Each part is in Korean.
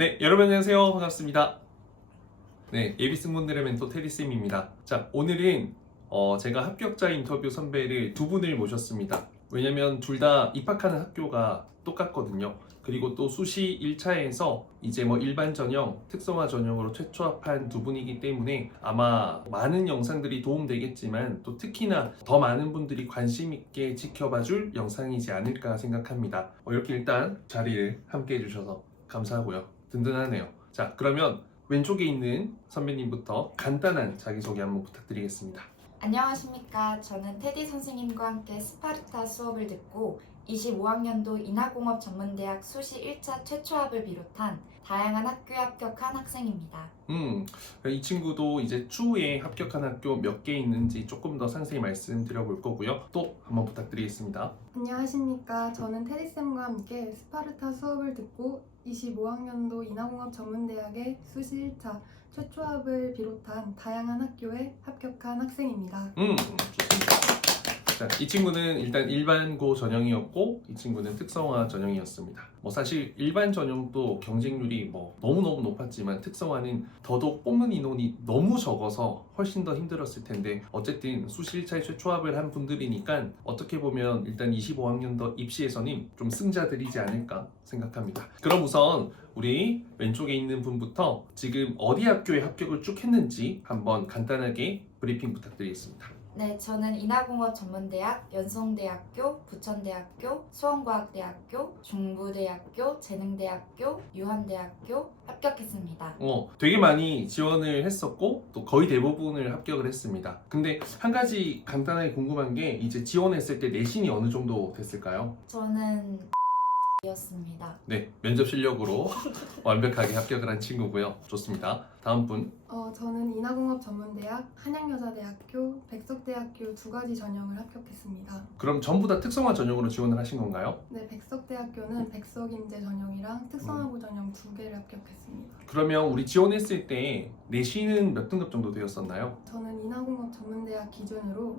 네, 여러분 안녕하세요. 반갑습니다. 네, 예비승무원들의 멘토 테디쌤입니다. 자, 오늘은 제가 합격자 인터뷰 선배를 두 분을 모셨습니다. 왜냐면 둘 다 입학하는 학교가 똑같거든요. 그리고 또 수시 1차에서 이제 일반 전형, 특성화 전형으로 최초합한 두 분이기 때문에 아마 많은 영상들이 도움되겠지만 또 특히나 더 많은 분들이 관심 있게 지켜봐줄 영상이지 않을까 생각합니다. 이렇게 일단 자리를 함께 해주셔서 감사하고요. 든든하네요. 자, 그러면 왼쪽에 있는 선배님부터 간단한 자기소개 한번 부탁드리겠습니다. 안녕하십니까. 저는 테디 선생님과 함께 스파르타 수업을 듣고 25학년도 인하공업전문대학 수시 1차 최초합을 비롯한 다양한 학교에 합격한 학생입니다. 이 친구도 이제 추후에 합격한 학교 몇 개 있는지 조금 더 상세히 말씀드려볼 거고요. 또 한번 부탁드리겠습니다. 안녕하십니까. 저는 테디쌤과 함께 스파르타 수업을 듣고 25학년도 인하공업전문대학의 수시 1차 최초합을 비롯한 다양한 학교에 합격한 학생입니다. 좋습니다. 자, 이 친구는 일단 일반고 전형이었고 이 친구는 특성화 전형이었습니다. 사실 일반 전형도 경쟁률이 너무너무 높았지만 특성화는 더더욱 뽑는 인원이 너무 적어서 훨씬 더 힘들었을 텐데 어쨌든 수시 1차에 최초합을 한 분들이니까 어떻게 보면 일단 25학년도 입시에서는 좀 승자들이지 않을까 생각합니다. 그럼 우선 우리 왼쪽에 있는 분부터 지금 어디 학교에 합격을 쭉 했는지 한번 간단하게 브리핑 부탁드리겠습니다. 네, 저는 인하공업전문대학, 연성대학교, 부천대학교, 수원과학대학교, 중부대학교, 재능대학교, 유한대학교 합격했습니다. 되게 많이 지원을 했었고 또 거의 대부분을 합격을 했습니다. 근데 한 가지 간단하게 궁금한 게 이제 지원했을 때 내신이 어느 정도 됐을까요? 저는 이었습니다. 네, 면접 실력으로 완벽하게 합격을 한 친구고요. 좋습니다. 다음 분. 저는 인하공업전문대학, 한양여자대학교, 백석대학교 두 가지 전형을 합격했습니다. 그럼 전부 다 특성화 전형으로 지원을 하신 건가요? 네, 백석대학교는 백석인재 전형이랑 특성화고 전형 두 개를 합격했습니다. 그러면 우리 지원했을 때 내신은 몇 등급 정도 되었었나요? 저는 인하공업전문대학 기준으로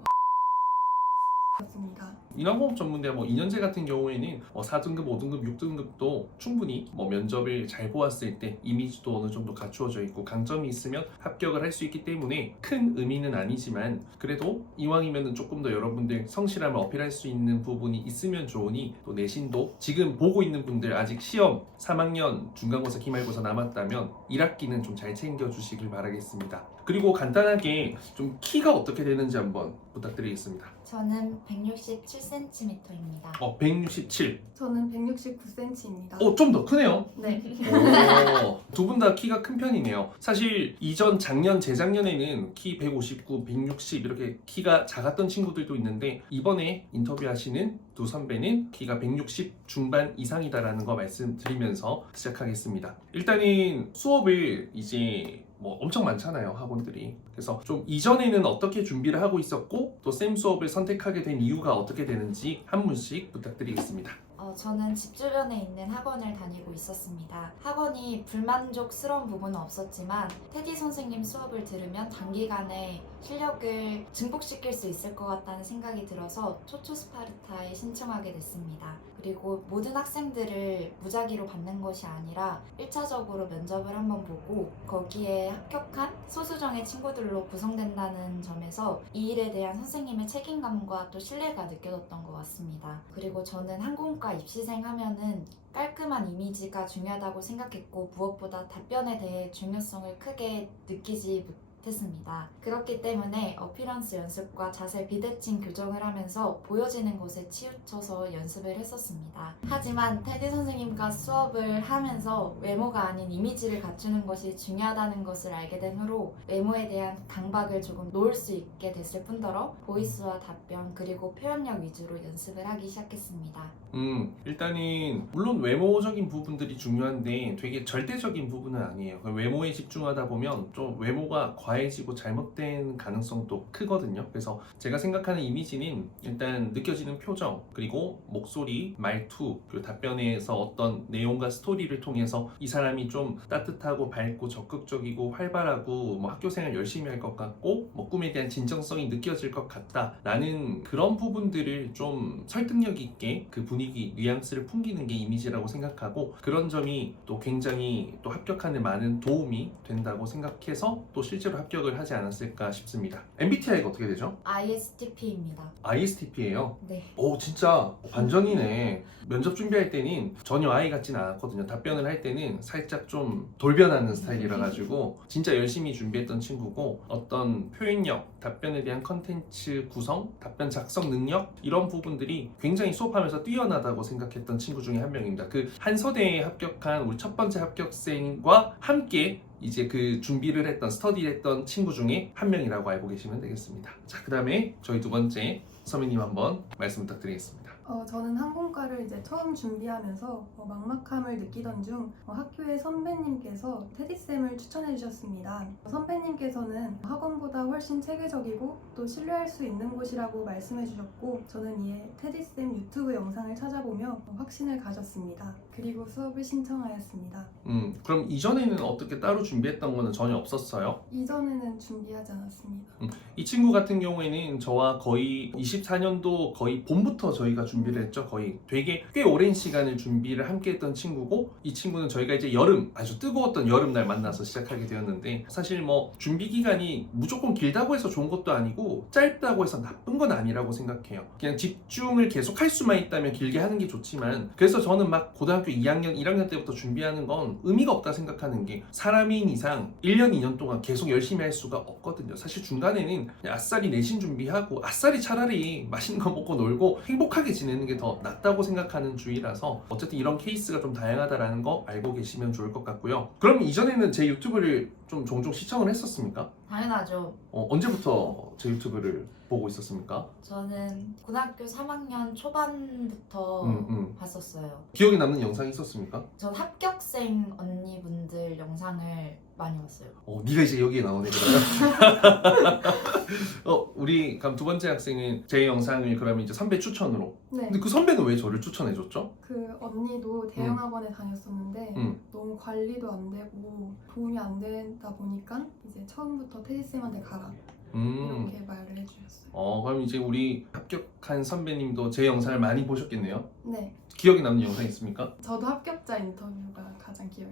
였습니다. 인하공업 전문대학 2년제 같은 경우에는 4등급, 5등급, 6등급도 충분히 면접을 잘 보았을 때 이미지도 어느 정도 갖추어져 있고 강점이 있으면 합격을 할 수 있기 때문에 큰 의미는 아니지만 그래도 이왕이면 조금 더 여러분들 성실함을 어필할 수 있는 부분이 있으면 좋으니 또 내신도 지금 보고 있는 분들 아직 시험 3학년 중간고사, 기말고사 남았다면 1학기는 좀 잘 챙겨주시길 바라겠습니다. 그리고 간단하게 좀 키가 어떻게 되는지 한번 부탁드리겠습니다. 저는 167cm입니다. 167. 저는 169cm입니다. 좀 더 크네요. 네. 두 분 다 키가 큰 편이네요. 사실 이전 작년, 재작년에는 키 159, 160 이렇게 키가 작았던 친구들도 있는데 이번에 인터뷰하시는 두 선배는 키가 160 중반 이상이다라는 거 말씀드리면서 시작하겠습니다. 일단은 수업을 이제 엄청 많잖아요, 학원들이. 그래서 좀 이전에는 어떻게 준비를 하고 있었고 또 쌤 수업을 선택하게 된 이유가 어떻게 되는지 한 분씩 부탁드리겠습니다. 저는 집 주변에 있는 학원을 다니고 있었습니다. 학원이 불만족스러운 부분은 없었지만 테디 선생님 수업을 들으면 단기간에 실력을 증폭시킬 수 있을 것 같다는 생각이 들어서 초초 스파르타에 신청하게 됐습니다. 그리고 모든 학생들을 무작위로 받는 것이 아니라 1차적으로 면접을 한번 보고 거기에 합격한 소수정의 친구들로 구성된다는 점에서 이 일에 대한 선생님의 책임감과 또 신뢰가 느껴졌던 것 같습니다. 그리고 저는 항공과 입시생 하면은 깔끔한 이미지가 중요하다고 생각했고 무엇보다 답변에 대해 중요성을 크게 느끼지 못했습니다. 그렇기 때문에 어피런스 연습과 자세 비대칭 교정을 하면서 보여지는 것에 치우쳐서 연습을 했었습니다. 하지만 테디 선생님과 수업을 하면서 외모가 아닌 이미지를 갖추는 것이 중요하다는 것을 알게 된 후로 외모에 대한 강박을 조금 놓을 수 있게 됐을 뿐더러 보이스와 답변 그리고 표현력 위주로 연습을 하기 시작했습니다. 일단은 물론 외모적인 부분들이 중요한데 되게 절대적인 부분은 아니에요. 외모에 집중하다 보면 좀 외모가 과해지고 잘못된 가능성도 크거든요. 그래서 제가 생각하는 이미지는 일단 느껴지는 표정, 그리고 목소리, 말투, 그리고 답변에서 어떤 내용과 스토리를 통해서 이 사람이 좀 따뜻하고 밝고 적극적이고 활발하고 뭐 학교생활 열심히 할 것 같고 뭐 꿈에 대한 진정성이 느껴질 것 같다라는 그런 부분들을 좀 설득력 있게 그 분위기, 뉘앙스를 풍기는 게 이미지라고 생각하고, 그런 점이 또 굉장히 또 합격하는 데 많은 도움이 된다고 생각해서 또 실제로 합격을 하지 않았을까 싶습니다. MBTI가 어떻게 되죠? ISTP입니다. ISTP예요. 네. 오, 진짜 반전이네. 면접 준비할 때는 전혀 I 같지는 않았거든요. 답변을 할 때는 살짝 좀 돌변하는 스타일이라 가지고 진짜 열심히 준비했던 친구고, 어떤 표현력, 답변에 대한 컨텐츠 구성, 답변 작성 능력, 이런 부분들이 굉장히 수업하면서 뛰어나다고 생각했던 친구 중에 한 명입니다. 그 한서대에 합격한 우리 첫 번째 합격생과 함께 이제 그 준비를 했던, 스터디를 했던 친구 중에 한 명이라고 알고 계시면 되겠습니다. 자, 그 다음에 저희 두 번째 선배님 한번 말씀 부탁드리겠습니다. 저는 항공과를 이제 처음 준비하면서 막막함을 느끼던 중 학교의 선배님께서 테디쌤을 추천해 주셨습니다. 선배님께서는 학원보다 훨씬 체계적이고 또 신뢰할 수 있는 곳이라고 말씀해 주셨고, 저는 이에 테디쌤 유튜브 영상을 찾아보며 확신을 가졌습니다. 그리고 수업을 신청하였습니다. 그럼 이전에는 어떻게 따로 준비했던 거는 전혀 없었어요? 이전에는 준비하지 않았습니다. 이 친구 같은 경우에는 저와 거의 24년도 거의 봄부터 저희가 준비를 했죠. 거의 되게 꽤 오랜 시간을 준비를 함께 했던 친구고, 이 친구는 저희가 이제 여름, 아주 뜨거웠던 여름날 만나서 시작하게 되었는데, 사실 뭐 준비 기간이 무조건 길다고 해서 좋은 것도 아니고 짧다고 해서 나쁜 건 아니라고 생각해요. 그냥 집중을 계속 할 수만 있다면 길게 하는 게 좋지만, 그래서 저는 막 고등학교 2학년, 1학년 때부터 준비하는 건 의미가 없다 생각하는 게, 사람인 이상 1년, 2년 동안 계속 열심히 할 수가 없거든요. 사실 중간에는 그냥 아싸리 내신 준비하고 아싸리 차라리 맛있는 거 먹고 놀고 행복하게 지내는 게 더 낫다고 생각하는 주의라서, 어쨌든 이런 케이스가 좀 다양하다라는 거 알고 계시면 좋을 것 같고요. 그럼 이전에는 제 유튜브를 좀 종종 시청을 했었습니까? 당연하죠. 언제부터 제 유튜브를 보고 있었습니까? 저는 고등학교 3학년 초반부터 봤었어요. 기억에 남는 영상이 있었습니까? 전 합격생 언니분들 영상을 많이 봤어요. 네가 이제 여기에 나오네 그러면. 우리 그럼 두 번째 학생은 제 영상을 그러면 이제 선배 추천으로. 네. 근데 그 선배는 왜 저를 추천해줬죠? 그 언니도 대형 학원에 다녔었는데 너무 관리도 안 되고 도움이 안 되다 보니까 이제 처음부터 테디쌤한테 가라 이렇게 말을 해주셨어요. 그럼 이제 우리 합격한 선배님도 제 영상을 많이 보셨겠네요. 네. 기억에 남는 영상 있습니까? 저도 합격자 인터뷰가 가장 기억에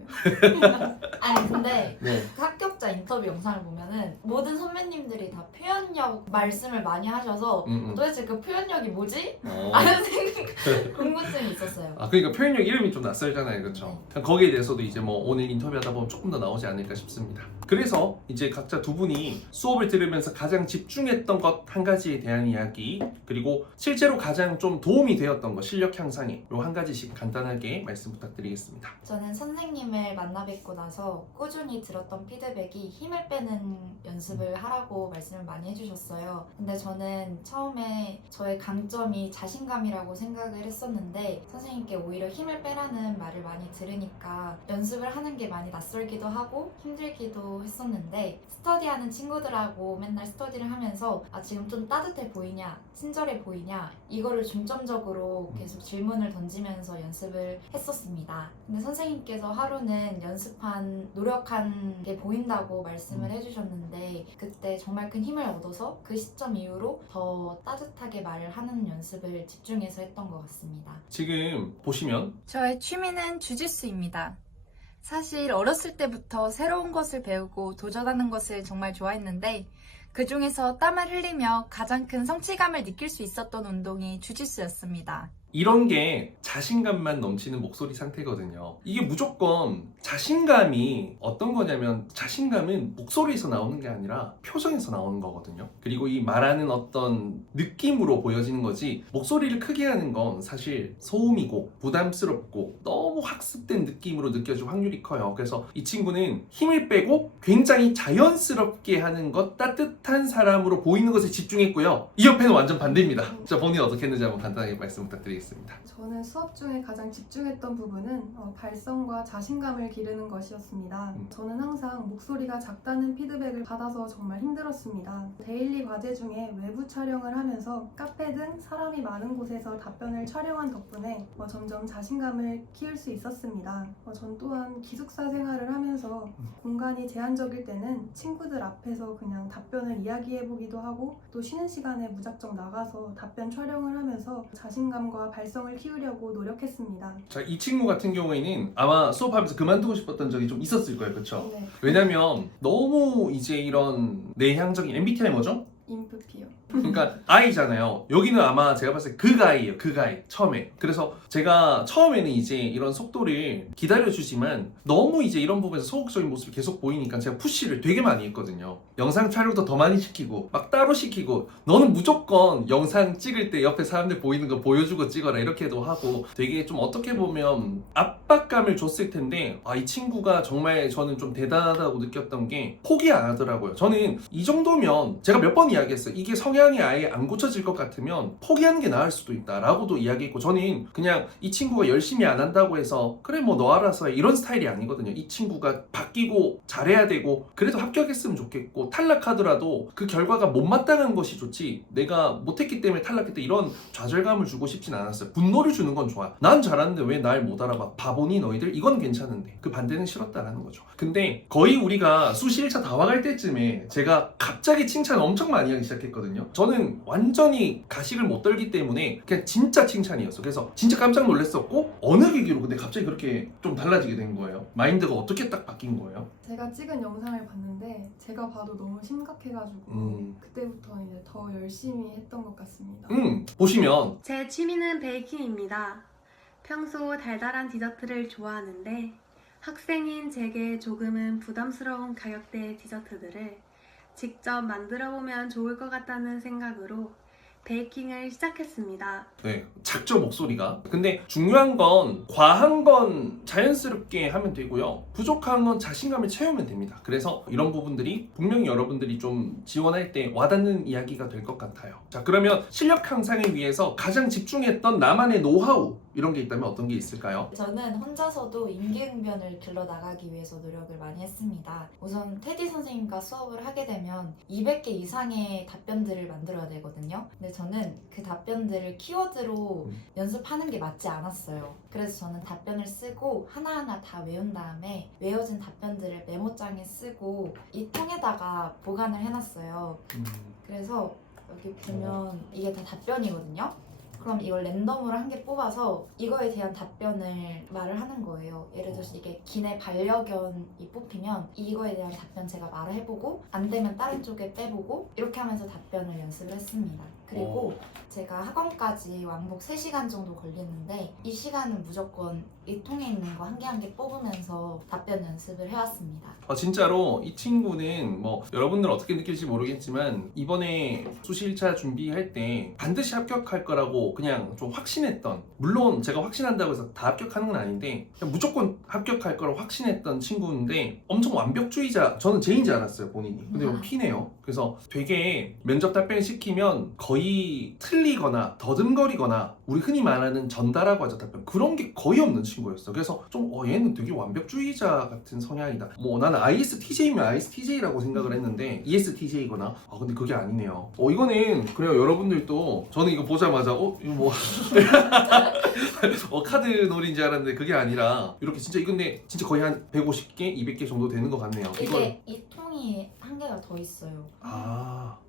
아니 근데 네. 그 합격자 인터뷰 영상을 보면은 모든 선배님들이 다 표현력 말씀을 많이 하셔서 도대체 그 표현력이 뭐지? 라는 생각, 궁금증이 있었어요. 그러니까 표현력 이름이 좀 낯설잖아요, 그렇죠? 거기에 대해서도 이제 뭐 오늘 인터뷰하다 보면 조금 더 나오지 않을까 싶습니다. 그래서 이제 각자 두 분이 수업을 들으면서 가장 집중했던 것 한 가지에 대한 이야기, 그리고 실제로 가장 좀 도움이 되었던 것, 실력 향상에 요 한 가지씩 간단하게 말씀 부탁드리겠습니다. 저는 선생님을 만나 뵙고 나서 꾸준히 들었던 피드백이 힘을 빼는 연습을 하라고 말씀을 많이 해주셨어요. 근데 저는 처음에 저의 강점이 자신감이라고 생각을 했었는데, 선생님께 오히려 힘을 빼라는 말을 많이 들으니까 연습을 하는 게 많이 낯설기도 하고 힘들기도 했었는데, 스터디하는 친구들하고 맨날 스터디를 하면서 지금 좀 따뜻해 보이냐, 친절해 보이냐, 이거를 중점적으로 계속 질문을 던지면서 연습을 했었습니다. 근데 선생님께서 하루는 연습한, 노력한 게 보인다고 말씀을 해주셨는데, 그때 정말 큰 힘을 얻어서 그 시점 이후로 더 따뜻하게 말을 하는 연습을 집중해서 했던 것 같습니다. 지금 보시면 저의 취미는 주짓수입니다. 사실 어렸을 때부터 새로운 것을 배우고 도전하는 것을 정말 좋아했는데, 그 중에서 땀을 흘리며 가장 큰 성취감을 느낄 수 있었던 운동이 주짓수였습니다. 이런 게 자신감만 넘치는 목소리 상태거든요. 이게 무조건 자신감이 어떤 거냐면, 자신감은 목소리에서 나오는 게 아니라 표정에서 나오는 거거든요. 그리고 이 말하는 어떤 느낌으로 보여지는 거지, 목소리를 크게 하는 건 사실 소음이고 부담스럽고 너무 학습된 느낌으로 느껴질 확률이 커요. 그래서 이 친구는 힘을 빼고 굉장히 자연스럽게 하는 것, 따뜻 듯한 사람으로 보이는 것에 집중했고요. 이 옆에는 완전 반대입니다. 자, 본인 어떻게 했는지 한번 간단하게 말씀 부탁드리겠습니다. 저는 수업 중에 가장 집중했던 부분은 발성과 자신감을 기르는 것이었습니다. 저는 항상 목소리가 작다는 피드백을 받아서 정말 힘들었습니다. 데일리 과제 중에 외부 촬영을 하면서 카페 등 사람이 많은 곳에서 답변을 촬영한 덕분에 점점 자신감을 키울 수 있었습니다. 전 또한 기숙사 생활을 하면서 공간이 제한적일 때는 친구들 앞에서 그냥 답변을 이야기해보기도 하고 또 쉬는 시간에 무작정 나가서 답변 촬영을 하면서 자신감과 발성을 키우려고 노력했습니다. 자, 이 친구 같은 경우에는 아마 수업하면서 그만두고 싶었던 적이 좀 있었을 거예요. 그렇죠? 네, 왜냐면 너무 이제 이런 내향적인 MBTI 뭐죠? 인프피요. 그러니까 I잖아요. 여기는 아마 제가 봤을 때 극I예요. 극I 처음에. 그래서 제가 처음에는 이제 이런 속도를 기다려주지만 너무 이제 이런 부분에서 소극적인 모습이 계속 보이니까 제가 푸시를 되게 많이 했거든요. 영상 촬영도 더 많이 시키고 막 따로 시키고 너는 무조건 영상 찍을 때 옆에 사람들 보이는 거 보여주고 찍어라 이렇게도 하고 되게 좀 어떻게 보면 압박감을 줬을 텐데 이 친구가 정말 저는 좀 대단하다고 느꼈던 게 포기 안 하더라고요. 저는 이 정도면 제가 몇 번 이야기했어요. 이게 성향이 아예 안 고쳐질 것 같으면 포기하는 게 나을 수도 있다 라고도 이야기했고 저는 그냥 이 친구가 열심히 안 한다고 해서 그래 뭐 너 알아서 해 이런 스타일이 아니거든요. 이 친구가 바뀌고 잘해야 되고 그래도 합격했으면 좋겠고 탈락하더라도 그 결과가 못마땅한 것이 좋지 내가 못했기 때문에 탈락했다 이런 좌절감을 주고 싶진 않았어요. 분노를 주는 건 좋아. 난 잘하는데 왜 날 못 알아봐 바보니 너희들 이건 괜찮은데 그 반대는 싫었다라는 거죠. 근데 거의 우리가 수시 1차 다 와갈 때쯤에 제가 갑자기 칭찬 엄청 많이 하기 시작했거든요. 저는 완전히 가식을 못 떨기 때문에 그냥 진짜 칭찬이었어. 그래서 진짜 깜짝 놀랐었고 어느 계기로 근데 갑자기 그렇게 좀 달라지게 된 거예요? 마인드가 어떻게 딱 바뀐 거예요? 제가 찍은 영상을 봤는데 제가 봐도 너무 심각해가지고 그때부터 이제 더 열심히 했던 것 같습니다. 보시면 제 취미는 베이킹입니다. 평소 달달한 디저트를 좋아하는데 학생인 제게 조금은 부담스러운 가격대의 디저트들을 직접 만들어 보면 좋을 것 같다는 생각으로 베이킹을 시작했습니다. 네, 작죠 목소리가. 근데 중요한 건 과한 건 자연스럽게 하면 되고요. 부족한 건 자신감을 채우면 됩니다. 그래서 이런 부분들이 분명히 여러분들이 좀 지원할 때 와닿는 이야기가 될 것 같아요. 자, 그러면 실력 향상을 위해서 가장 집중했던 나만의 노하우 이런 게 있다면 어떤 게 있을까요? 저는 혼자서도 임기응변을 길러 나가기 위해서 노력을 많이 했습니다. 우선 테디 선생님과 수업을 하게 되면 200개 이상의 답변들을 만들어야 되거든요. 근데 저는 그 답변들을 키워드로 연습하는 게 맞지 않았어요. 그래서 저는 답변을 쓰고 하나하나 다 외운 다음에 외워진 답변들을 메모장에 쓰고 이 통에다가 보관을 해놨어요. 그래서 여기 보면 이게 다 답변이거든요. 그럼 이걸 랜덤으로 한 개 뽑아서 이거에 대한 답변을 말을 하는 거예요. 예를 들어서 이게 기내 반려견이 뽑히면 이거에 대한 답변 제가 말을 해보고 안 되면 다른 쪽에 빼보고 이렇게 하면서 답변을 연습을 했습니다. 그리고 제가 학원까지 왕복 3시간 정도 걸리는데 이 시간은 무조건 이 통에 있는 거 한 개 한 개 뽑으면서 답변 연습을 해왔습니다. 진짜로 이 친구는 뭐 여러분들 어떻게 느낄지 모르겠지만 이번에 수시 1차 준비할 때 반드시 합격할 거라고 그냥 좀 확신했던, 물론 제가 확신한다고 해서 다 합격하는 건 아닌데 그냥 무조건 합격할 거라고 확신했던 친구인데 엄청 완벽주의자, 저는 J인 줄 알았어요 본인이. 근데 P네요. 그래서 되게 면접 답변 시키면 거의 틀리거나 더듬거리거나 우리 흔히 말하는 전달하고 하자 답변 그런 게 거의 없는 친구였어. 그래서 좀 얘는 되게 완벽주의자 같은 성향이다. 뭐 나는 ISTJ면 ISTJ라고 생각을 했는데 ESTJ거나 근데 그게 아니네요. 이거는 그래요. 여러분들도 저는 이거 보자마자 이거 뭐 카드 놀이인 줄 알았는데 그게 아니라 이렇게 진짜 이건데 진짜 거의 한 150개, 200개 정도 되는 것 같네요. 이게 이 통이 한 개가 더 있어요.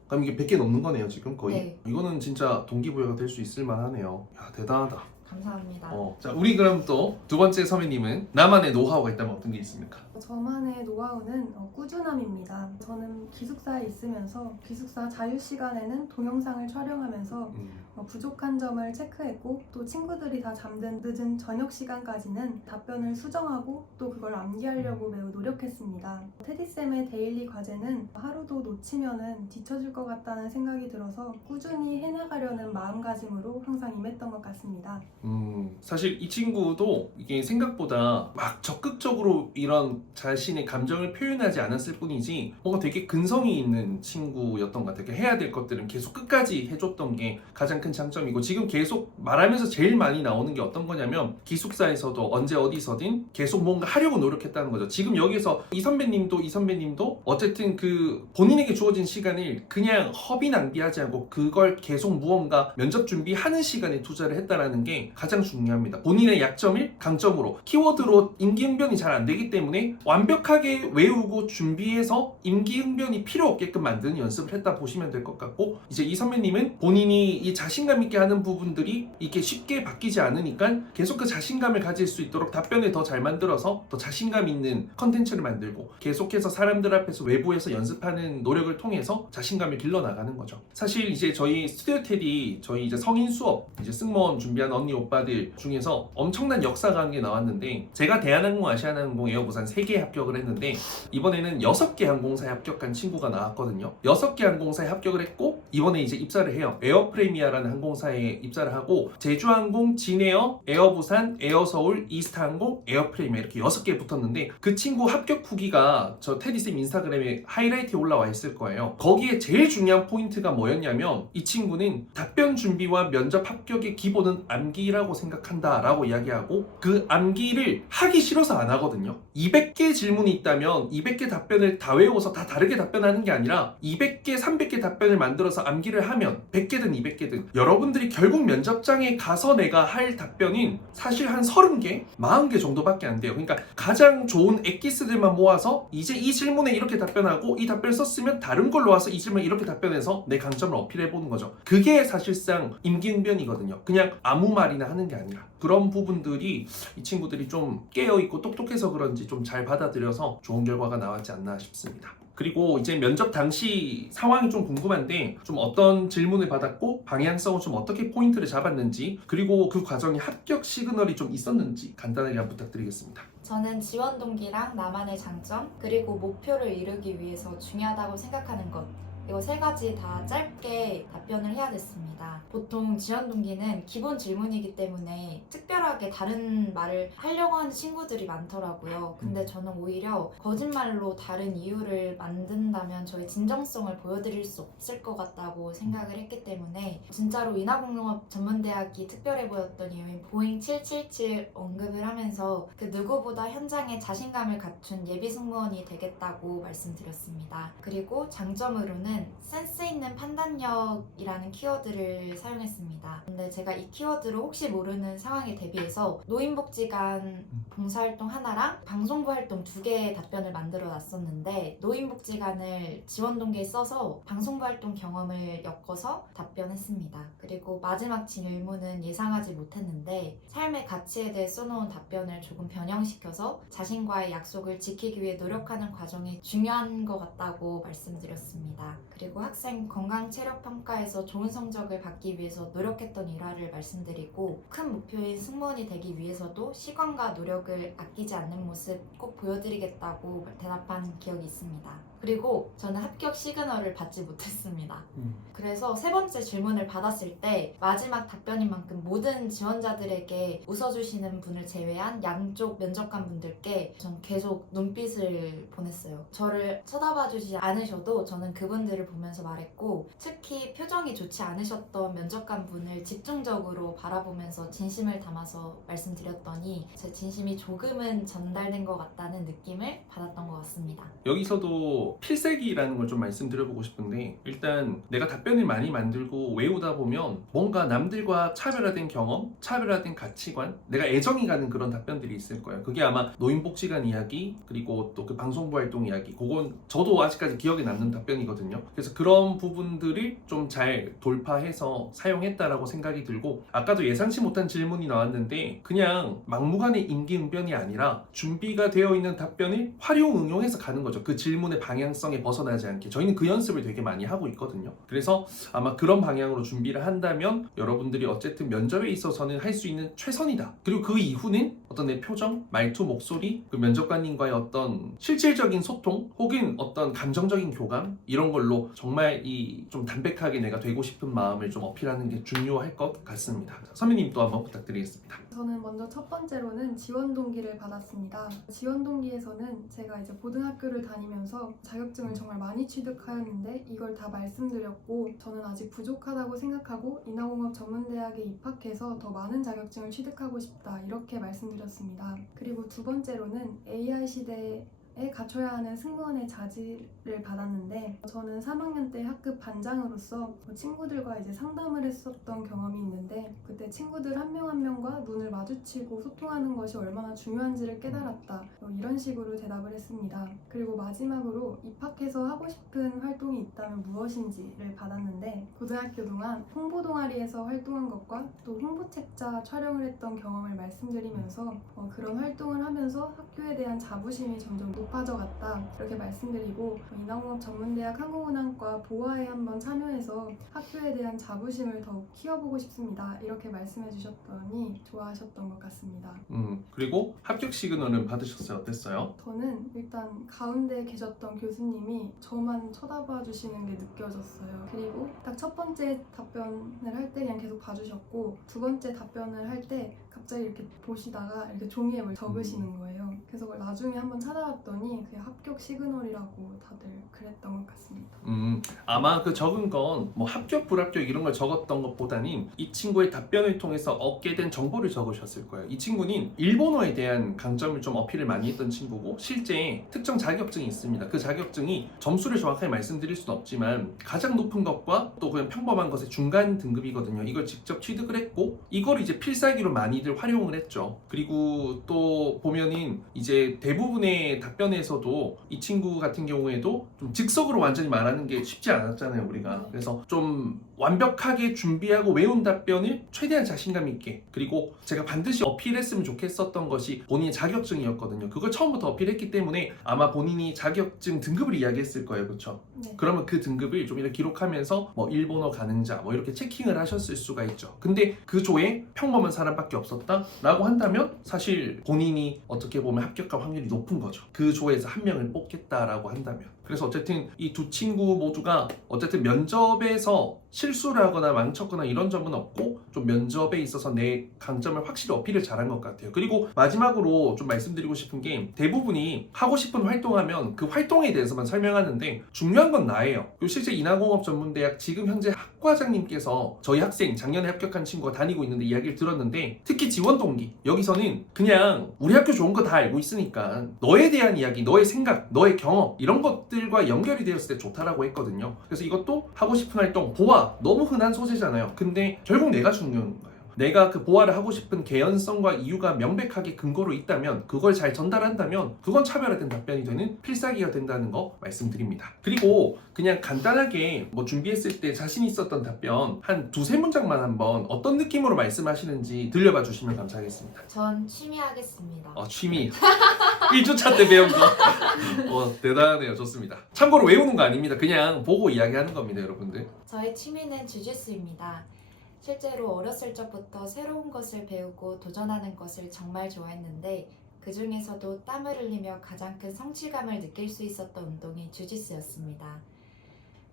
그럼 이게 100개 넘는 거네요 지금 거의? 네. 이거는 진짜 동기부여가 될 수 있을 만하네요. 야, 대단하다. 감사합니다. 자, 우리 그럼 또 두 번째 선배님은 나만의 노하우가 있다면 어떤 게 있습니까? 저만의 노하우는 꾸준함입니다. 저는 기숙사에 있으면서 기숙사 자유 시간에는 동영상을 촬영하면서 부족한 점을 체크했고 또 친구들이 다 잠든 늦은 저녁 시간까지는 답변을 수정하고 또 그걸 암기하려고 매우 노력했습니다. 테디쌤의 데일리 과제는 하루도 놓치면은 뒤처질 것 같다는 생각이 들어서 꾸준히 해나가려는 마음가짐으로 항상 임했던 것 같습니다. 사실 이 친구도 이게 생각보다 막 적극적으로 이런 자신의 감정을 표현하지 않았을 뿐이지 뭔가 되게 근성이 있는 친구였던 것 같아요. 해야 될 것들은 계속 끝까지 해줬던 게 가장 큰 장점이고, 지금 계속 말하면서 제일 많이 나오는 게 어떤 거냐면 기숙사에서도 언제 어디서든 계속 뭔가 하려고 노력했다는 거죠. 지금 여기서 이 선배님도 어쨌든 그 본인에게 주어진 시간을 그냥 허비 낭비하지 않고 그걸 계속 무언가 면접 준비하는 시간에 투자를 했다라는 게 가장 중요합니다. 본인의 약점을 강점으로, 키워드로 임기응변이 잘 안 되기 때문에 완벽하게 외우고 준비해서 임기응변이 필요 없게끔 만드는 연습을 했다 보시면 될 것 같고, 이제 이 선배님은 본인이 이 자신감 있게 하는 부분들이 이렇게 쉽게 바뀌지 않으니까 계속 그 자신감을 가질 수 있도록 답변을 더 잘 만들어서 더 자신감 있는 컨텐츠를 만들고 계속해서 사람들 앞에서 외부에서 연습하는 노력을 통해서 자신감을 길러나가는 거죠. 사실 이제 저희 스튜디오 테디, 저희 이제 성인 수업, 이제 승무원 준비하는 언니 오빠들 중에서 엄청난 역사가 한 게 나왔는데, 제가 대한항공, 아시아나항공, 에어부산 3개 합격을 했는데 이번에는 6개 항공사에 합격한 친구가 나왔거든요. 6개 항공사에 합격을 했고 이번에 이제 입사를 해요. 에어프레미아라는 항공사에 입사를 하고 제주항공, 진에어, 에어부산, 에어서울, 이스타항공, 에어프레미아 이렇게 6개 붙었는데, 그 친구 합격 후기가 저 테디쌤 인스타그램에 하이라이트에 올라와 있을 거예요. 거기에 제일 중요한 포인트가 뭐였냐면, 이 친구는 답변 준비와 면접 합격의 기본은 암기라고 생각한다 라고 이야기하고, 그 암기를 하기 싫어서 안 하거든요. 200개 질문이 있다면 200개 답변을 다 외워서 다 다르게 답변하는 게 아니라 200개, 300개 답변을 만들어서 암기를 하면 100개든 200개든 여러분들이 결국 면접장에 가서 내가 할 답변은 사실 한 30개, 40개 정도밖에 안 돼요. 그러니까 가장 좋은 엑기스들만 모아서 이제 이 질문에 이렇게 답변하고 이 답변을 썼으면 다른 걸로 와서 이 질문에 이렇게 답변해서 내 강점을 어필해 보는 거죠. 그게 사실상 임기응변이거든요. 그냥 아무 말이나 하는 게 아니라. 그런 부분들이 이 친구들이 좀 깨어있고 똑똑해서 그런지 좀 잘 받아들여서 좋은 결과가 나왔지 않나 싶습니다. 그리고 이제 면접 당시 상황이 좀 궁금한데, 좀 어떤 질문을 받았고 방향성을 좀 어떻게 포인트를 잡았는지, 그리고 그 과정에 합격 시그널이 좀 있었는지 간단하게 한번 부탁드리겠습니다. 저는 지원 동기랑 나만의 장점, 그리고 목표를 이루기 위해서 중요하다고 생각하는 것, 이거 3가지 다 짧게 답변을 해야 됐습니다. 보통 지원 동기는 기본 질문이기 때문에 특별하게 다른 말을 하려고 하는 친구들이 많더라고요. 근데 저는 오히려 거짓말로 다른 이유를 만든다면 저의 진정성을 보여드릴 수 없을 것 같다고 생각을 했기 때문에, 진짜로 인하공업 전문대학이 특별해 보였던 이유인 보잉 777 언급을 하면서 그 누구보다 현장에 자신감을 갖춘 예비 승무원이 되겠다고 말씀드렸습니다. 그리고 장점으로는 센스 있는 판단력이라는 키워드를 사용했습니다. 근데 제가 이 키워드로 혹시 모르는 상황에 대비해서 노인복지관 봉사활동 하나랑 방송부 활동 2개의 답변을 만들어 놨었는데, 노인복지관을 지원 동기에 써서 방송부 활동 경험을 엮어서 답변했습니다. 그리고 마지막 질문은 예상하지 못했는데, 삶의 가치에 대해 써놓은 답변을 조금 변형시켜서 자신과의 약속을 지키기 위해 노력하는 과정이 중요한 것 같다고 말씀드렸습니다. 그리고 학생 건강체력평가에서 좋은 성적을 받기 위해서 노력했던 일화를 말씀드리고, 큰 목표인 승무원이 되기 위해서도 시간과 노력을 아끼지 않는 모습 꼭 보여드리겠다고 대답한 기억이 있습니다. 그리고 저는 합격 시그널을 받지 못했습니다. 그래서 3번째 질문을 받았을 때 마지막 답변인 만큼 모든 지원자들에게 웃어주시는 분을 제외한 양쪽 면접관 분들께 전 계속 눈빛을 보냈어요. 저를 쳐다봐주지 않으셔도 저는 그분들을 보면서 말했고, 특히 표정이 좋지 않으셨던 면접관 분을 집중적으로 바라보면서 진심을 담아서 말씀드렸더니 제 진심이 조금은 전달된 것 같다는 느낌을 받았던 것 같습니다. 여기서도 필살기라는 걸 좀 말씀드려보고 싶은데, 일단 내가 답변을 많이 만들고 외우다 보면 뭔가 남들과 차별화된 경험, 차별화된 가치관, 내가 애정이 가는 그런 답변들이 있을 거예요. 그게 아마 노인복지관 이야기, 그리고 또 그 방송부 활동 이야기, 그건 저도 아직까지 기억에 남는 답변이거든요. 있거든요. 그래서 그런 부분들을 좀 잘 돌파해서 사용했다라고 생각이 들고, 아까도 예상치 못한 질문이 나왔는데 그냥 막무가내 임기응변이 아니라 준비가 되어 있는 답변을 활용 응용해서 가는 거죠. 그 질문의 방향성에 벗어나지 않게. 저희는 그 연습을 되게 많이 하고 있거든요. 그래서 아마 그런 방향으로 준비를 한다면 여러분들이 어쨌든 면접에 있어서는 할 수 있는 최선이다. 그리고 그 이후는 어떤 내 표정, 말투, 목소리, 그 면접관님과의 어떤 실질적인 소통 혹은 어떤 감정적인 교감, 이런 걸로 정말 이 좀 담백하게 내가 되고 싶은 마음을 좀 어필하는 게 중요할 것 같습니다. 선배님 또 한번 부탁드리겠습니다. 저는 먼저 첫 번째로는 지원 동기를 받았습니다. 지원 동기에서는 제가 이제 고등학교를 다니면서 자격증을 정말 많이 취득하였는데 이걸 다 말씀드렸고, 저는 아직 부족하다고 생각하고 인하공업 전문대학에 입학해서 더 많은 자격증을 취득하고 싶다, 이렇게 말씀드렸습니다. 그리고 두 번째로는 AI 시대에 갖춰야 하는 승무원의 자질을 받았는데, 저는 3학년 때 학급 반장으로서 친구들과 이제 상담을 했었던 경험이 있는데, 그때 친구들 한 명 한 명과 눈을 마주치고 소통하는 것이 얼마나 중요한지를 깨달았다, 이런 식으로 대답을 했습니다. 그리고 마지막으로 입학해서 하고 싶은 활동이 있다면 무엇인지를 받았는데, 고등학교 동안 홍보 동아리에서 활동한 것과 또 홍보책자 촬영을 했던 경험을 말씀드리면서 그런 활동을 하면서 학교에 대한 자부심이 점점 높아져갔다, 이렇게 말씀드리고, 인하공업 전문대학 항공운항과 보아에 한번 참여해서 학교에 대한 자부심을 더욱 키워보고 싶습니다, 이렇게 말씀해 주셨더니 좋아하셨던 것 같습니다. 그리고 합격 시그널은 받으셨어요? 어땠어요? 저는 일단 가운데 계셨던 교수님이 저만 쳐다봐 주시는 게 느껴졌어요. 그리고 딱 첫 번째 답변을 할 때 그냥 계속 봐주셨고, 두 번째 답변을 할 때 갑자기 이렇게 보시다가 이렇게 종이에 뭘 적으시는 거예요. 그래서 그걸 나중에 한번 찾아봤더니 그게 합격 시그널이라고 다들 그랬던 것 같습니다. 아마 그 적은 건 뭐 합격, 불합격 이런 걸 적었던 것보다는 이 친구의 답변을 통해서 얻게 된 정보를 적으셨을 거예요. 이 친구는 일본어에 대한 강점을 좀 어필을 많이 했던 친구고, 실제 특정 자격증이 있습니다. 그 자격증이 점수를 정확하게 말씀드릴 수는 없지만 가장 높은 것과 또 그냥 평범한 것의 중간 등급이거든요. 이걸 직접 취득을 했고 이걸 이제 필살기로 많이들 활용을 했죠. 그리고 또 보면은 이제 대부분의 답변에서도 이 친구 같은 경우에도 좀 즉석으로 완전히 말하는 게 쉽지 않았잖아요, 우리가. 그래서 좀 완벽하게 준비하고 외운 답변을 최대한 자신감 있게, 그리고 제가 반드시 어필했으면 좋겠었던 것이 본인의 자격증이었거든요. 그걸 처음부터 어필했기 때문에 아마 본인이 자격증 등급을 이야기했을 거예요, 그렇죠? 네. 그러면 그 등급을 좀 이렇게 기록하면서 뭐 일본어 가능자 뭐 이렇게 체킹을 하셨을 수가 있죠. 근데 그 조에 평범한 사람밖에 없었다라고 한다면 사실 본인이 어떻게 보면 합격할 확률이 높은 거죠. 그 조에서 한 명을 뽑겠다라고 한다면. 그래서 어쨌든 이 두 친구 모두가 어쨌든 면접에서 실수를 하거나 망쳤거나 이런 점은 없고, 좀 면접에 있어서 내 강점을 확실히 어필을 잘한 것 같아요. 그리고 마지막으로 좀 말씀드리고 싶은 게, 대부분이 하고 싶은 활동하면 그 활동에 대해서만 설명하는데 중요한 건 나예요. 그리고 실제 인하공업 전문대학 지금 현재 학과장님께서 저희 학생 작년에 합격한 친구가 다니고 있는데 이야기를 들었는데, 특히 지원 동기 여기서는 그냥 우리 학교 좋은 거 다 알고 있으니까 너에 대한 이야기, 너의 생각, 너의 경험 이런 것들과 연결이 되었을 때 좋다라고 했거든요. 그래서 이것도 하고 싶은 활동, 보아 너무 흔한 소재잖아요. 근데 결국 내가 중요한 거예요. 내가 그 보아를 하고 싶은 개연성과 이유가 명백하게 근거로 있다면, 그걸 잘 전달한다면 그건 차별화된 답변이 되는 필살기가 된다는 거 말씀드립니다. 그리고 그냥 간단하게 뭐 준비했을 때 자신 있었던 답변 한 두세 문장만 한번 어떤 느낌으로 말씀하시는지 들려봐 주시면 감사하겠습니다. 전 취미 하겠습니다. 취미 1주차 때 배운 거 대단해요. 좋습니다. 참고로 외우는 거 아닙니다. 그냥 보고 이야기하는 겁니다, 여러분들. 저의 취미는 주짓수입니다. 실제로 어렸을 적부터 새로운 것을 배우고 도전하는 것을 정말 좋아했는데, 그 중에서도 땀을 흘리며 가장 큰 성취감을 느낄 수 있었던 운동이 주짓수였습니다.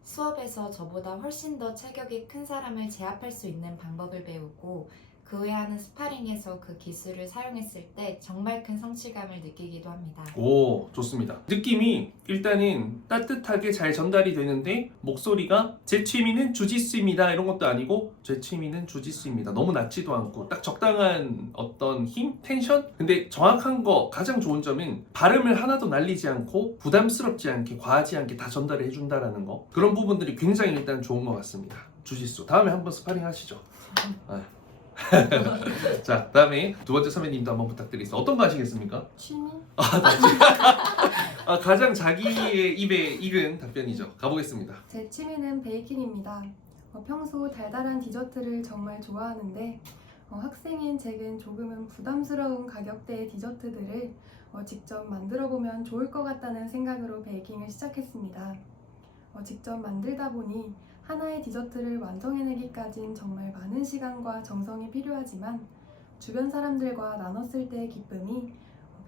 수업에서 저보다 훨씬 더 체격이 큰 사람을 제압할 수 있는 방법을 배우고, 그 외에 하는 스파링에서 그 기술을 사용했을 때 정말 큰 성취감을 느끼기도 합니다. 오, 좋습니다. 느낌이 일단은 따뜻하게 잘 전달이 되는데, 목소리가 제 취미는 주짓수입니다 이런 것도 아니고 제 취미는 주짓수입니다. 너무 낮지도 않고 딱 적당한 어떤 힘, 텐션? 근데 정확한 거, 가장 좋은 점은 발음을 하나도 날리지 않고 부담스럽지 않게, 과하지 않게 다 전달을 해준다라는 거. 그런 부분들이 굉장히 일단 좋은 것 같습니다. 주짓수 다음에 한번 스파링 하시죠. 자, 다음에 두 번째 선배님도 한번 부탁드리겠습니다. 어떤 거 하시겠습니까? 취미? 가장 자기의 입에 익은 답변이죠. 가보겠습니다. 제 취미는 베이킹입니다. 평소 달달한 디저트를 정말 좋아하는데 학생인 제겐 조금은 부담스러운 가격대의 디저트들을 직접 만들어 보면 좋을 것 같다는 생각으로 베이킹을 시작했습니다. 직접 만들다 보니 하나의 디저트를 완성해내기까진 정말 많은 시간과 정성이 필요하지만 주변 사람들과 나눴을 때의 기쁨이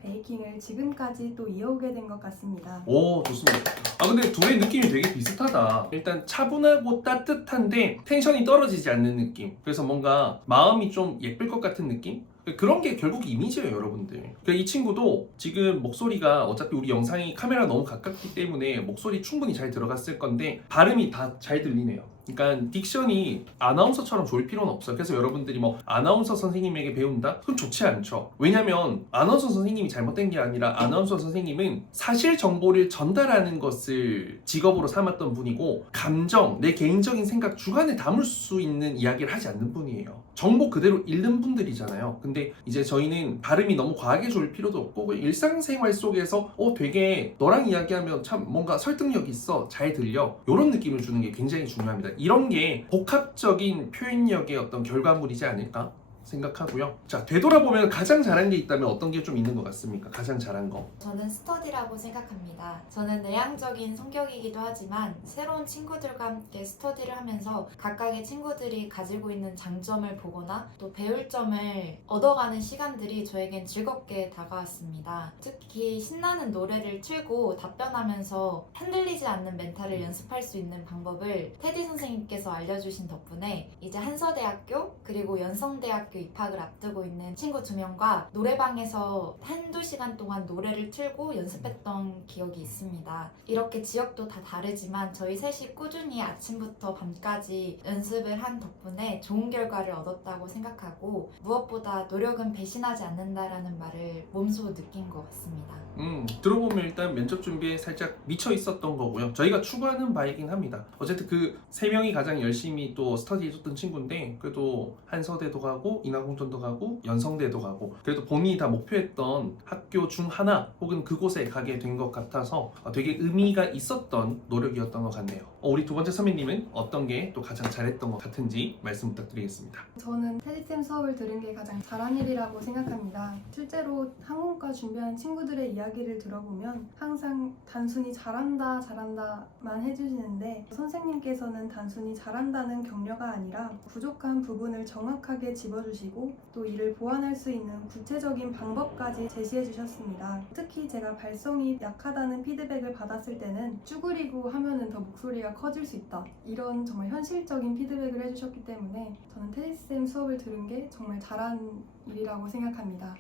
베이킹을 지금까지 또 이어오게 된 것 같습니다. 오, 좋습니다. 근데 둘의 느낌이 되게 비슷하다. 일단 차분하고 따뜻한데 텐션이 떨어지지 않는 느낌. 그래서 뭔가 마음이 좀 예쁠 것 같은 느낌? 그런 게 결국 이미지예요, 여러분들. 그러니까 이 친구도 지금 목소리가 어차피 우리 영상이 카메라 너무 가깝기 때문에 목소리 충분히 잘 들어갔을 건데 발음이 다 잘 들리네요. 그러니까 딕션이 아나운서처럼 좋을 필요는 없어요. 그래서 여러분들이 뭐 아나운서 선생님에게 배운다? 그건 좋지 않죠. 왜냐면 아나운서 선생님이 잘못된 게 아니라 아나운서 선생님은 사실 정보를 전달하는 것을 직업으로 삼았던 분이고 감정, 내 개인적인 생각 주관에 담을 수 있는 이야기를 하지 않는 분이에요. 정보 그대로 읽는 분들이잖아요. 근데 이제 저희는 발음이 너무 과하게 좋을 필요도 없고 일상생활 속에서 되게 너랑 이야기하면 참 뭔가 설득력 있어, 잘 들려, 이런 느낌을 주는 게 굉장히 중요합니다. 이런 게 복합적인 표현력의 어떤 결과물이지 않을까 생각하고요. 자, 되돌아보면 가장 잘한 게 있다면 어떤 게 좀 있는 것 같습니까? 가장 잘한 거. 저는 스터디라고 생각합니다. 저는 내향적인 성격이기도 하지만 새로운 친구들과 함께 스터디를 하면서 각각의 친구들이 가지고 있는 장점을 보거나 또 배울 점을 얻어가는 시간들이 저에겐 즐겁게 다가왔습니다. 특히 신나는 노래를 틀고 답변하면서 흔들리지 않는 멘탈을 연습할 수 있는 방법을 테디 선생님께서 알려주신 덕분에 이제 한서대학교 그리고 연성대학교 입학을 앞두고 있는 친구 2명과 노래방에서 한두 시간 동안 노래를 틀고 연습했던 기억이 있습니다. 이렇게 지역도 다 다르지만 저희 셋이 꾸준히 아침부터 밤까지 연습을 한 덕분에 좋은 결과를 얻었다고 생각하고 무엇보다 노력은 배신하지 않는다라는 말을 몸소 느낀 것 같습니다. 들어보면 일단 면접 준비에 살짝 미쳐 있었던 거고요. 저희가 추구하는 바이긴 합니다. 어쨌든 그 3명이 가장 열심히 또 스터디 해줬던 친구인데 그래도 한서대도 가고 인하공전도 가고 연성대도 가고 그래도 본인이 다 목표했던 학교 중 하나 혹은 그곳에 가게 된 것 같아서 되게 의미가 있었던 노력이었던 것 같네요. 우리 두 번째 선배님은 어떤 게 또 가장 잘했던 것 같은지 말씀 부탁드리겠습니다. 저는 테디쌤 수업을 들은 게 가장 잘한 일이라고 생각합니다. 실제로 항공과 준비한 친구들의 이야기를 들어보면 항상 단순히 잘한다만 해주시는데 선생님께서는 단순히 잘한다는 격려가 아니라 부족한 부분을 정확하게 짚어주시고 또 이를 보완할 수 있는 구체적인 방법까지 제시해 주셨습니다. 특히 제가 발성이 약하다는 피드백을 받았을 때는 쭈그리고 하면은 더 목소리가 커질 수 있다. 이런 정말 현실적인 피드백을 해주셨기 때문에 저는 테디쌤 수업을 들은 게 정말 잘한 일이라고 생각합니다.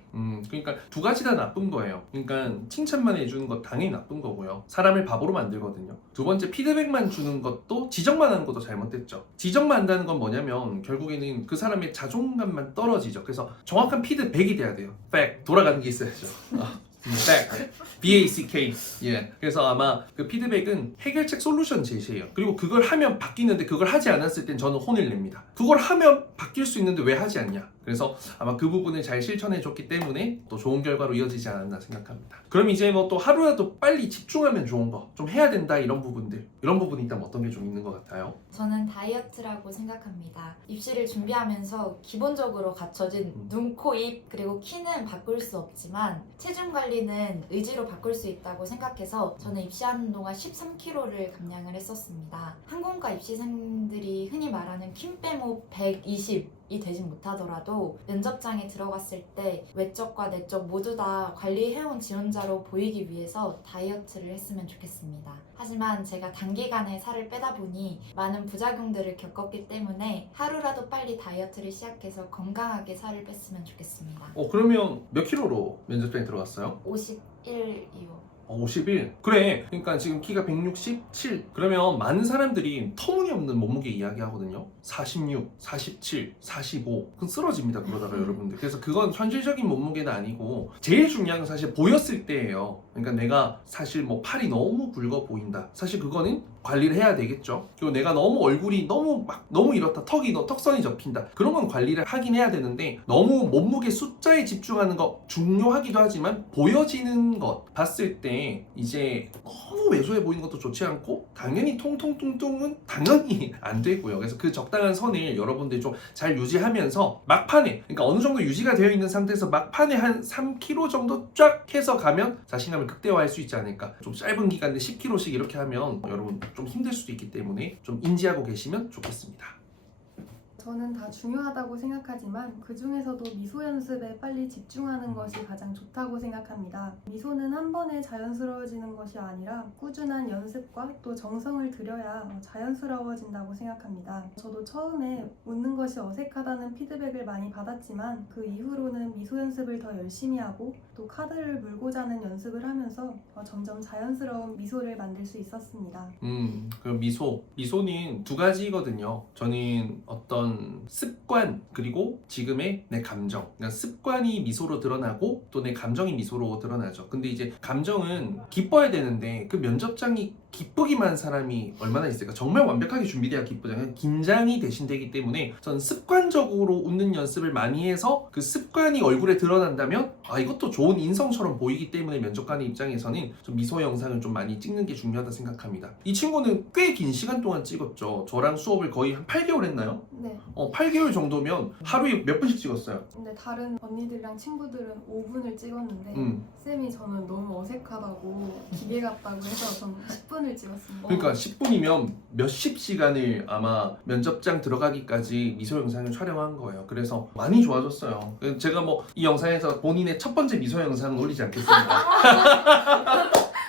그러니까 두 가지 다 나쁜 거예요. 그러니까 칭찬만 해주는 것 당연히 나쁜 거고요. 사람을 바보로 만들거든요. 두 번째 피드백만 주는 것도 지적만 하는 것도 잘못됐죠. 지적만 한다는 건 뭐냐면 결국에는 그 사람의 자존감만 떨어지죠. 그래서 정확한 피드백이 돼야 돼요. fact 돌아가는 게 있어야죠. back, B-A-C-K. 예. 그래서 아마 그 피드백은 해결책 솔루션 제시예요. 그리고 그걸 하면 바뀌는데 그걸 하지 않았을 땐 저는 혼을 냅니다. 그걸 하면 바뀔 수 있는데 왜 하지 않냐? 그래서 아마 그 부분을 잘 실천해 줬기 때문에 또 좋은 결과로 이어지지 않았나 생각합니다. 그럼 이제 뭐 또 하루라도 빨리 집중하면 좋은 거 좀 해야 된다 이런 부분이 있다면 어떤 게 좀 있는 것 같아요? 저는 다이어트라고 생각합니다. 입시를 준비하면서 기본적으로 갖춰진 눈, 코, 입 그리고 키는 바꿀 수 없지만 체중 관리는 의지로 바꿀 수 있다고 생각해서 저는 입시하는 동안 13kg를 감량을 했었습니다. 항공과 입시생들이 흔히 말하는 킴 빼모 120이 되진 못하더라도 면접장에 들어갔을 때 외적과 내적 모두 다 관리해온 지원자로 보이기 위해서 다이어트를 했으면 좋겠습니다. 하지만 제가 단기간에 살을 빼다 보니 많은 부작용들을 겪었기 때문에 하루라도 빨리 다이어트를 시작해서 건강하게 살을 뺐으면 좋겠습니다. 그러면 몇 킬로로 면접장에 들어갔어요? 51이요. 51? 그래. 그러니까 지금 키가 167. 그러면 많은 사람들이 터무니없는 몸무게 이야기하거든요. 46, 47, 45. 그건 쓰러집니다. 그러다가 여러분들. 그래서 그건 현실적인 몸무게는 아니고 제일 중요한 건 사실 보였을 때예요. 그러니까 내가 사실 뭐 팔이 너무 굵어 보인다. 사실 그거는 관리를 해야 되겠죠. 그리고 내가 너무 얼굴이 너무 이렇다. 턱선이 접힌다. 그런 건 관리를 하긴 해야 되는데 너무 몸무게 숫자에 집중하는 거 중요하기도 하지만 보여지는 것 봤을 때 이제 너무 왜소해 보이는 것도 좋지 않고 당연히 통통뚱뚱은 당연히 안 되고요. 그래서 그 적당한 선을 여러분들이 좀 잘 유지하면서 막판에 그러니까 어느 정도 유지가 되어 있는 상태에서 막판에 한 3kg 정도 쫙 해서 가면 자신감을 극대화할 수 있지 않을까. 좀 짧은 기간에 10kg씩 이렇게 하면 여러분 좀 힘들 수도 있기 때문에 좀 인지하고 계시면 좋겠습니다. 저는 다 중요하다고 생각하지만 그 중에서도 미소 연습에 빨리 집중하는 것이 가장 좋다고 생각합니다. 미소는 한 번에 자연스러워지는 것이 아니라 꾸준한 연습과 또 정성을 들여야 자연스러워진다고 생각합니다. 저도 처음에 웃는 것이 어색하다는 피드백을 많이 받았지만 그 이후로는 미소 연습을 더 열심히 하고 또 카드를 물고자 하는 연습을 하면서 점점 자연스러운 미소를 만들 수 있었습니다. 그럼 미소는 두 가지거든요. 저는 어떤 습관 그리고 지금의 내 감정. 그러니까 습관이 미소로 드러나고 또 내 감정이 미소로 드러나죠. 근데 이제 감정은 기뻐야 되는데 그 면접장이 기쁘기만 한 사람이 얼마나 있을까? 정말 완벽하게 준비돼야 기쁘잖아요. 긴장이 대신되기 때문에 저는 습관적으로 웃는 연습을 많이 해서 그 습관이 얼굴에 드러난다면 이것도 좋은 인성처럼 보이기 때문에 면접관의 입장에서는 좀 미소 영상을 좀 많이 찍는 게 중요하다 생각합니다. 이 친구는 꽤 긴 시간 동안 찍었죠. 저랑 수업을 거의 한 8개월 했나요? 네. 8개월 정도면 하루에 몇 분씩 찍었어요? 근데 다른 언니들이랑 친구들은 5분을 찍었는데 쌤이 저는 너무 어색하다고 기계 같다고 해서 저는 10분을 찍었습니다. 그러니까 10분이면 몇십 시간을 아마 면접장 들어가기까지 미소 영상을 촬영한 거예요. 그래서 많이 좋아졌어요. 제가 뭐 이 영상에서 본인의 첫 번째 미소 영상은 올리지 않겠습니다.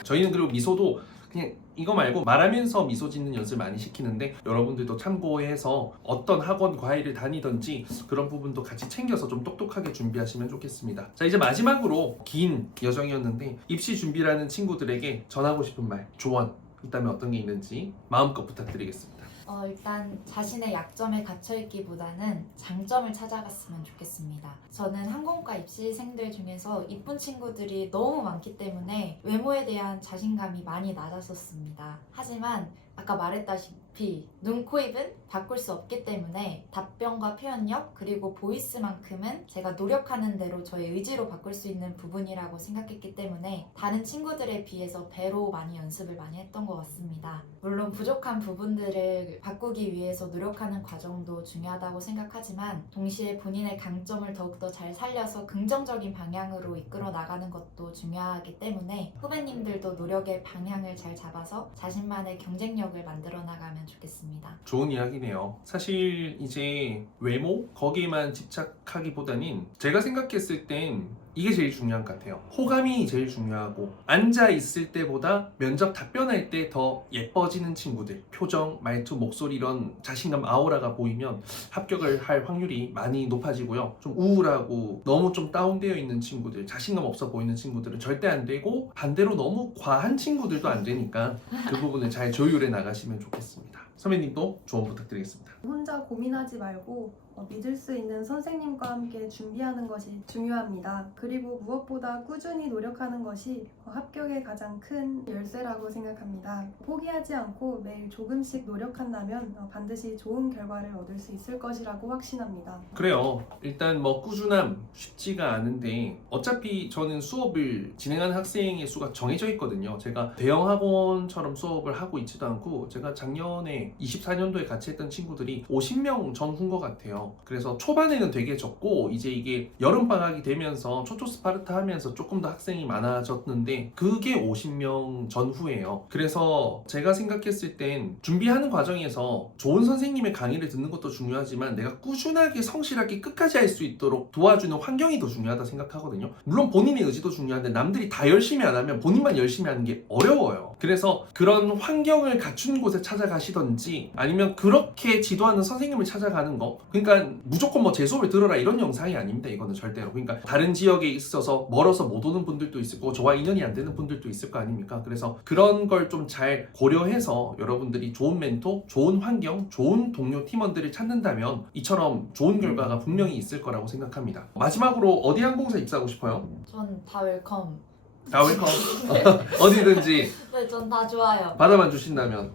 저희는 그리고 미소도 그냥 이거 말고 말하면서 미소 짓는 연습을 많이 시키는데 여러분들도 참고해서 어떤 학원 과외를 다니든지 그런 부분도 같이 챙겨서 좀 똑똑하게 준비하시면 좋겠습니다. 자, 이제 마지막으로 긴 여정이었는데 입시 준비라는 친구들에게 전하고 싶은 말, 조언 있다면 어떤 게 있는지 마음껏 부탁드리겠습니다. 일단 자신의 약점에 갇혀있기보다는 장점을 찾아갔으면 좋겠습니다. 저는 항공과 입시생들 중에서 이쁜 친구들이 너무 많기 때문에 외모에 대한 자신감이 많이 낮았었습니다. 하지만 아까 말했다시피 눈, 코, 입은 바꿀 수 없기 때문에 답변과 표현력 그리고 보이스만큼은 제가 노력하는 대로 저의 의지로 바꿀 수 있는 부분이라고 생각했기 때문에 다른 친구들에 비해서 배로 많이 연습을 많이 했던 것 같습니다. 물론 부족한 부분들을 바꾸기 위해서 노력하는 과정도 중요하다고 생각하지만 동시에 본인의 강점을 더욱더 잘 살려서 긍정적인 방향으로 이끌어 나가는 것도 중요하기 때문에 후배님들도 노력의 방향을 잘 잡아서 자신만의 경쟁력을 만들어 나가면 좋겠습니다. 좋은 이야기네요. 사실 이제 외모 거기에만 집착하기보다는 제가 생각했을 땐 이게 제일 중요한 것 같아요. 호감이 제일 중요하고 앉아있을 때보다 면접 답변할 때 더 예뻐지는 친구들, 표정, 말투, 목소리 이런 자신감 아우라가 보이면 합격을 할 확률이 많이 높아지고요. 좀 우울하고 너무 좀 다운되어 있는 친구들, 자신감 없어 보이는 친구들은 절대 안 되고 반대로 너무 과한 친구들도 안 되니까 그 부분을 잘 조율해 나가시면 좋겠습니다. 선배님도 조언 부탁드리겠습니다. 혼자 고민하지 말고 믿을 수 있는 선생님과 함께 준비하는 것이 중요합니다. 그리고 무엇보다 꾸준히 노력하는 것이 합격의 가장 큰 열쇠라고 생각합니다. 포기하지 않고 매일 조금씩 노력한다면 반드시 좋은 결과를 얻을 수 있을 것이라고 확신합니다. 그래요. 일단 뭐 꾸준함 쉽지가 않은데 어차피 저는 수업을 진행하는 학생의 수가 정해져 있거든요. 제가 대형 학원처럼 수업을 하고 있지도 않고 제가 작년에 24년도에 같이 했던 친구들이 50명 전후인 것 같아요. 그래서 초반에는 되게 적고 이제 이게 여름방학이 되면서 초초스파르타 하면서 조금 더 학생이 많아졌는데 그게 50명 전후예요. 그래서 제가 생각했을 땐 준비하는 과정에서 좋은 선생님의 강의를 듣는 것도 중요하지만 내가 꾸준하게 성실하게 끝까지 할 수 있도록 도와주는 환경이 더 중요하다 생각하거든요. 물론 본인의 의지도 중요한데 남들이 다 열심히 안 하면 본인만 열심히 하는 게 어려워요. 그래서 그런 환경을 갖춘 곳에 찾아가시던지 아니면 그렇게 지도하는 선생님을 찾아가는 거, 그러니까 무조건 뭐 제 수업을 들어라 이런 영상이 아닙니다. 이거는 절대로. 그러니까 다른 지역에 있어서 멀어서 못 오는 분들도 있을 거고 저와 인연이 안 되는 분들도 있을 거 아닙니까? 그래서 그런 걸 좀 잘 고려해서 여러분들이 좋은 멘토, 좋은 환경, 좋은 동료 팀원들을 찾는다면 이처럼 좋은 결과가 분명히 있을 거라고 생각합니다. 마지막으로 어디 항공사 입사하고 싶어요? 전 다 웰컴. 다 웰컴. 어디든지 네, 전 다 좋아요. 받아만 주신다면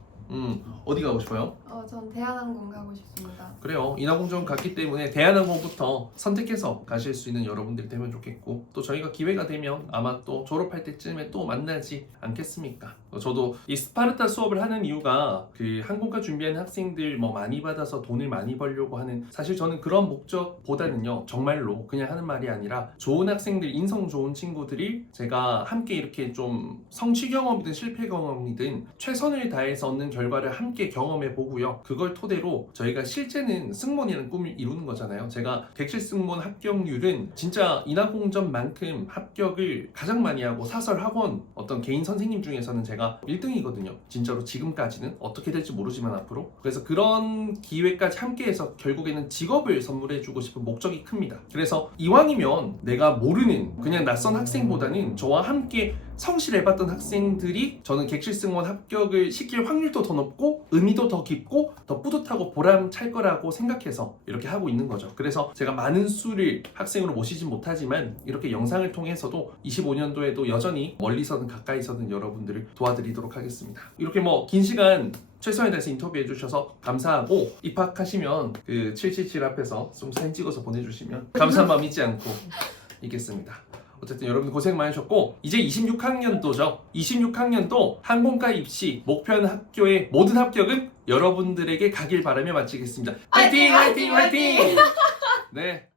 어디 가고 싶어요? 전 대한항공 가고 싶습니다. 그래요. 인하공전 갔기 때문에 대한항공부터 선택해서 가실 수 있는 여러분들이 되면 좋겠고, 또 저희가 기회가 되면 아마 또 졸업할 때쯤에 또 만나지 않겠습니까? 저도 이 스파르타 수업을 하는 이유가 그 항공과 준비하는 학생들 뭐 많이 받아서 돈을 많이 벌려고 하는, 사실 저는 그런 목적보다는요, 정말로 그냥 하는 말이 아니라 좋은 학생들, 인성 좋은 친구들이 제가 함께 이렇게 좀 성취 경험이든 실패 경험이든 최선을 다해서 얻는 결과를 함께 경험해 보고요, 그걸 토대로 저희가 실제는 승무원이라는 꿈을 이루는 거잖아요. 제가 객실 승무원 합격률은 진짜 인하공전만큼 합격을 가장 많이 하고 사설 학원 어떤 개인 선생님 중에서는 제가 1등이거든요. 진짜로 지금까지는 어떻게 될지 모르지만 앞으로. 그래서 그런 기회까지 함께해서 결국에는 직업을 선물해주고 싶은 목적이 큽니다. 그래서 이왕이면 내가 모르는 그냥 낯선 학생보다는 저와 함께 성실해봤던 학생들이 저는 객실 승무원 합격을 시킬 확률도 더 높고 의미도 더 깊고 더 뿌듯하고 보람찰 거라고 생각해서 이렇게 하고 있는 거죠. 그래서 제가 많은 수를 학생으로 모시진 못하지만 이렇게 영상을 통해서도 25년도에도 여전히 멀리서든 가까이서든 여러분들을 도와드리도록 하겠습니다. 이렇게 뭐 긴 시간 최선을 다해서 인터뷰해 주셔서 감사하고, 입학하시면 그 777 앞에서 좀 사진 찍어서 보내주시면 감사한 마음 잊지 않고 있겠습니다. 어쨌든 여러분 고생 많으셨고, 이제 26학년도죠. 26학년도 항공과 입시 목표하는 학교의 모든 합격은 여러분들에게 가길 바라며 마치겠습니다. 화이팅! 화이팅! 화이팅! 네.